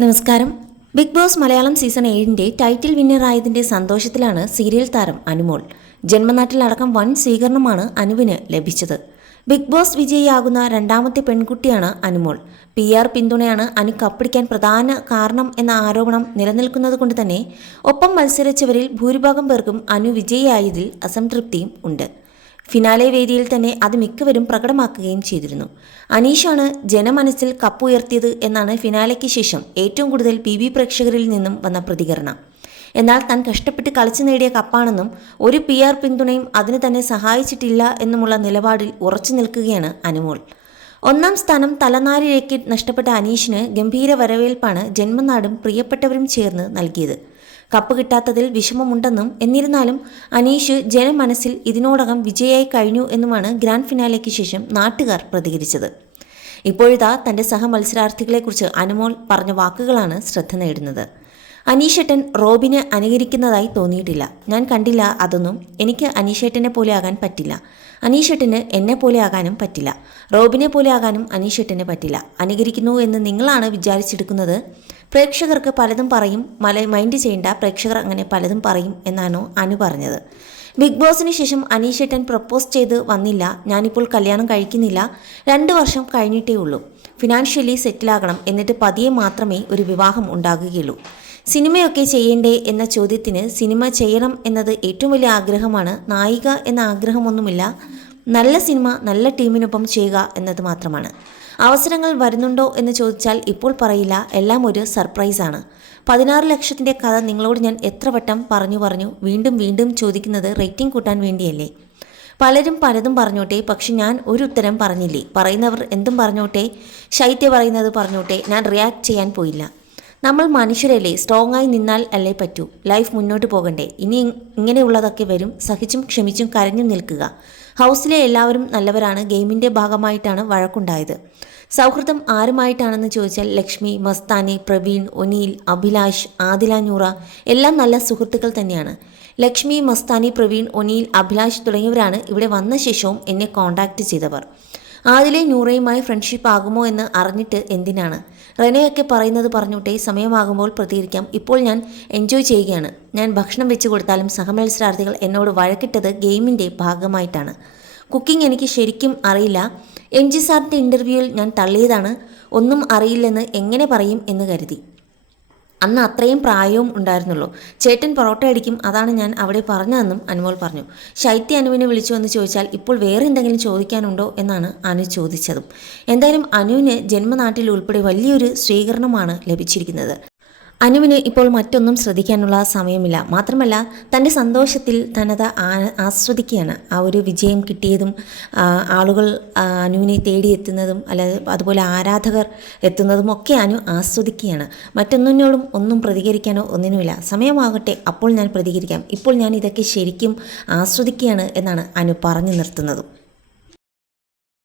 നമസ്കാരം. Bigg Boss Malayalam season 7 title വിന്നറായതിന്റെ സന്തോഷത്തിലാണ് സീരിയൽ താരം അനുമോൾ. ജന്മനാട്ടിലടക്കം വൻ സ്വീകരണമാണ് അനുവിന് ലഭിച്ചത്. ബിഗ് ബോസ് വിജയിയാകുന്ന രണ്ടാമത്തെ പെൺകുട്ടിയാണ് അനുമോൾ. PR പിന്തുണയാണ് അനു കപ്പിടിക്കാൻ പ്രധാന കാരണം എന്ന ആരോപണം നിലനിൽക്കുന്നത് കൊണ്ട് തന്നെ ഒപ്പം മത്സരിച്ചവരിൽ ഭൂരിഭാഗം പേർക്കും അനു വിജയിയായതിൽ അസംതൃപ്തിയും ഉണ്ട്. ഫിനാലെ വേദിയിൽ തന്നെ അത് മിക്കവരും പ്രകടമാക്കുകയും ചെയ്തിരുന്നു. അനീഷാണ് ജനമനസ്സിൽ കപ്പുയർത്തിയത് എന്നാണ് ഫിനാലയ്ക്ക് ശേഷം ഏറ്റവും കൂടുതൽ PB പ്രേക്ഷകരിൽ നിന്നും വന്ന പ്രതികരണം. എന്നാൽ താൻ കഷ്ടപ്പെട്ട് കളിച്ചു നേടിയ കപ്പാണെന്നും ഒരു PR പിന്തുണയും അതിന് തന്നെ സഹായിച്ചിട്ടില്ല എന്നുമുള്ള നിലപാടിൽ ഉറച്ചു നിൽക്കുകയാണ് അനുമോൾ. ഒന്നാം സ്ഥാനം തലനാരിഴയ്ക്ക് നഷ്ടപ്പെട്ട അനീഷിന് ഗംഭീര വരവേൽപ്പാണ് ജന്മനാടും പ്രിയപ്പെട്ടവരും ചേർന്ന് നൽകിയത്. കപ്പ് കിട്ടാത്തതിൽ വിഷമമുണ്ടെന്നും എന്നിരുന്നാലും അനീഷ് ജനമനസ്സിൽ ഇതിനോടകം വിജയായി കഴിഞ്ഞു എന്നുമാണ് ഗ്രാൻഡ് ഫിനാലയ്ക്ക് ശേഷം നാട്ടുകാർ പ്രതികരിച്ചത്. ഇപ്പോഴിതാ തൻ്റെ സഹമത്സരാർത്ഥികളെക്കുറിച്ച് അനുമോൾ പറഞ്ഞ വാക്കുകളാണ് ശ്രദ്ധ നേടുന്നത്. അനീഷേട്ടൻ റോബിനെ അനുകരിക്കുന്നതായി തോന്നിയിട്ടില്ല. ഞാൻ കണ്ടില്ല അതൊന്നും. എനിക്ക് അനീഷേട്ടനെ പോലെ ആകാൻ പറ്റില്ല. അനീഷേട്ടന് എന്നെ പോലെ ആകാനും പറ്റില്ല. റോബിനെ പോലെ ആകാനും അനീഷേട്ടന് പറ്റില്ല. അനുകരിക്കുന്നു എന്ന് നിങ്ങളാണ് വിചാരിച്ചെടുക്കുന്നത്. പ്രേക്ഷകർക്ക് പലതും പറയും, മൈൻഡ് ചെയ്യേണ്ട, പ്രേക്ഷകർ അങ്ങനെ പലതും പറയും എന്നാണോ അനു പറഞ്ഞത്. ബിഗ് ബോസിന് ശേഷം അനീഷേട്ടൻ പ്രപ്പോസ് ചെയ്ത് വന്നില്ല. ഞാനിപ്പോൾ കല്യാണം കഴിക്കുന്നില്ല. 2 വർഷം കഴിഞ്ഞിട്ടേ ഉള്ളൂ. ഫിനാൻഷ്യലി സെറ്റിലാകണം. എന്നിട്ട് പതിയെ മാത്രമേ ഒരു വിവാഹം ഉണ്ടാകുകയുള്ളൂ. സിനിമയൊക്കെ ചെയ്യേണ്ടേ എന്ന ചോദ്യത്തിന് സിനിമ ചെയ്യണം എന്നത് ഏറ്റവും വലിയ ആഗ്രഹമാണ്. നായിക എന്ന ആഗ്രഹമൊന്നുമില്ല. നല്ല സിനിമ നല്ല ടീമിനൊപ്പം ചെയ്യുക എന്നത് മാത്രമാണ്. അവസരങ്ങൾ വരുന്നുണ്ടോ എന്ന് ചോദിച്ചാൽ ഇപ്പോൾ പറയില്ല. എല്ലാം ഒരു സർപ്രൈസാണ്. 16 ലക്ഷത്തിൻ്റെ കഥ നിങ്ങളോട് ഞാൻ എത്ര വട്ടം പറഞ്ഞു വീണ്ടും വീണ്ടും ചോദിക്കുന്നത് റേറ്റിംഗ് കൂട്ടാൻ വേണ്ടിയല്ലേ? പലരും പലതും പറഞ്ഞോട്ടെ, പക്ഷെ ഞാൻ ഒരു ഉത്തരം പറഞ്ഞില്ലേ? പറയുന്നവർ എന്തും പറഞ്ഞോട്ടെ, ശൈത്യ പറയുന്നത് പറഞ്ഞോട്ടെ, ഞാൻ റിയാക്ട് ചെയ്യാൻ പോയില്ല. നമ്മൾ മനുഷ്യരല്ലേ, സ്ട്രോങ് ആയി നിന്നാൽ അല്ലേ പറ്റൂ. ലൈഫ് മുന്നോട്ട് പോകണ്ടേ? ഇനി ഇങ്ങനെയുള്ളതൊക്കെ വരും. സഹിച്ചും ക്ഷമിച്ചും കരഞ്ഞും നിൽക്കുക. ഹൗസിലെ എല്ലാവരും നല്ലവരാണ്. ഗെയിമിൻ്റെ ഭാഗമായിട്ടാണ് വഴക്കുണ്ടായത്. സൗഹൃദം ആരുമായിട്ടാണെന്ന് ചോദിച്ചാൽ ലക്ഷ്മി, മസ്താനി, പ്രവീൺ, ഒനീൽ, അഭിലാഷ്, ആദില, നൂറ എല്ലാം നല്ല സുഹൃത്തുക്കൾ തന്നെയാണ്. ലക്ഷ്മി, മസ്താനി, പ്രവീൺ, ഒനീൽ, അഭിലാഷ് തുടങ്ങിയവരാണ് ഇവിടെ വന്ന ശേഷവും എന്നെ കോൺടാക്റ്റ് ചെയ്തവർ. ആദിലെ നൂറയുമായി ഫ്രണ്ട്ഷിപ്പ് ആകുമോ എന്ന് അറിഞ്ഞിട്ട് എന്തിനാണ്? റെനയൊക്കെ പറയുന്നത് പറഞ്ഞോട്ടെ, സമയമാകുമ്പോൾ പ്രതികരിക്കാം. ഇപ്പോൾ ഞാൻ എൻജോയ് ചെയ്യുകയാണ്. ഞാൻ ഭക്ഷണം വെച്ച് കൊടുത്താലും സഹമത്സരാർത്ഥികൾ എന്നോട് വഴക്കിട്ടത് ഗെയിമിൻ്റെ ഭാഗമായിട്ടാണ്. കുക്കിംഗ് എനിക്ക് ശരിക്കും അറിയില്ല. MG സാറിൻ്റെ ഇൻ്റർവ്യൂവിൽ ഞാൻ തള്ളിയതാണ്. ഒന്നും അറിയില്ലെന്ന് എങ്ങനെ പറയും എന്ന് കരുതി. അന്ന് അത്രയും പ്രായവും ഉണ്ടായിരുന്നുള്ളൂ. ചേട്ടൻ പൊറോട്ട അടിക്കും, അതാണ് ഞാൻ അവിടെ പറഞ്ഞതെന്നും അനുമോൾ പറഞ്ഞു. ശൈത്യ അനുവിനെ വിളിച്ചു എന്ന് ചോദിച്ചാൽ ഇപ്പോൾ വേറെ എന്തെങ്കിലും ചോദിക്കാനുണ്ടോ എന്നാണ് അനു ചോദിച്ചതും. എന്തായാലും അനുവിന് ജന്മനാട്ടിൽ ഉൾപ്പെടെ വലിയൊരു സ്വീകരണമാണ് ലഭിച്ചിരിക്കുന്നത്. അനുവിന് ഇപ്പോൾ മറ്റൊന്നും ശ്രദ്ധിക്കാനുള്ള സമയമില്ല. മാത്രമല്ല തൻ്റെ സന്തോഷത്തിൽ തനത് ആസ്വദിക്കുകയാണ്. ആ ഒരു വിജയം കിട്ടിയതും ആളുകൾ അനുവിനെ തേടിയെത്തുന്നതും അതുപോലെ ആരാധകർ എത്തുന്നതും ഒക്കെ അനു ആസ്വദിക്കുകയാണ്. മറ്റൊന്നിനോടും ഒന്നും പ്രതികരിക്കാനോ ഒന്നിനുമില്ല. സമയമാകട്ടെ, അപ്പോൾ ഞാൻ പ്രതികരിക്കാം. ഇപ്പോൾ ഞാൻ ഇതൊക്കെ ശരിക്കും ആസ്വദിക്കുകയാണ് എന്നാണ് അനു പറഞ്ഞു നിർത്തുന്നതും.